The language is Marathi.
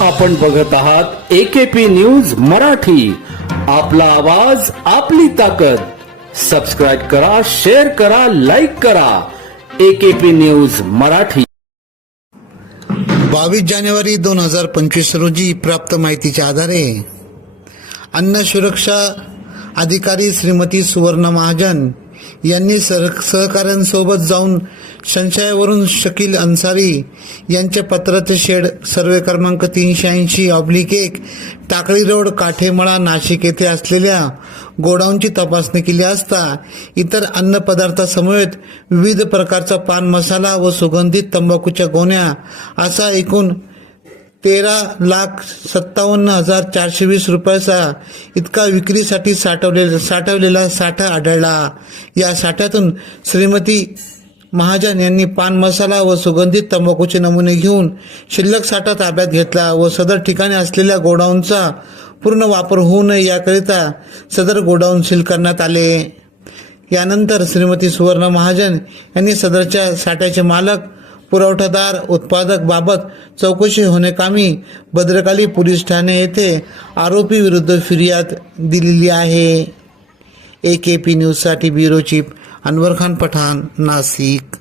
आपण बघत आहात एकेपी न्यूज मराठी. आपला आवाज आपली ताकद. सबस्क्राईब करा शेअर करा लाईक करा. AKP news Marathi. बावीस जानेवारी दोन हजार पंचवीस रोजी प्राप्त माहितीच्या आधारे अन्न सुरक्षा अधिकारी श्रीमती सुवर्ण महाजन यांनी सर सहकाऱ्यांसोबत जाऊन संशयावरून शकील अन्सारी यांच्या पत्राचे शेड सर्वे क्रमांक तीनशे ऐंशी ऑब्लिक एक टाकळी रोड काठेमळा नाशिक येथे असलेल्या गोडाऊनची तपासणी केली असता इतर अन्नपदार्थासमवेत विविध प्रकारचा पान मसाला व सुगंधित तंबाखूच्या गोण्या असा एकूण तेरा लाख सत्तावन्न हजार चारशे वीस रुपयाचा इतका विक्रीसाठी साठवले साठवलेला साठा आढळला. या साठ्यातून श्रीमती महाजन यांनी पान मसाला व सुगंधित तंबाखूचे नमुने घेऊन शिल्लक साठा ताब्यात घेतला व सदर ठिकाणी असलेल्या गोडाऊनचा पूर्ण वापर होऊ नये याकरिता सदर गोडाऊन सील करण्यात आले. यानंतर श्रीमती सुवर्ण महाजन यांनी सदरच्या साठ्याचे मालक पुरवठादार उत्पादक बाबत चौकशी होणेकामी भद्रकाली पोलीस ठाणे येथे आरोपी विरुद्ध फिर्याद दिलेली आहे. ए के पी न्यूजसाठी ब्युरो चीफ अनवर खान पठाण नाशिक.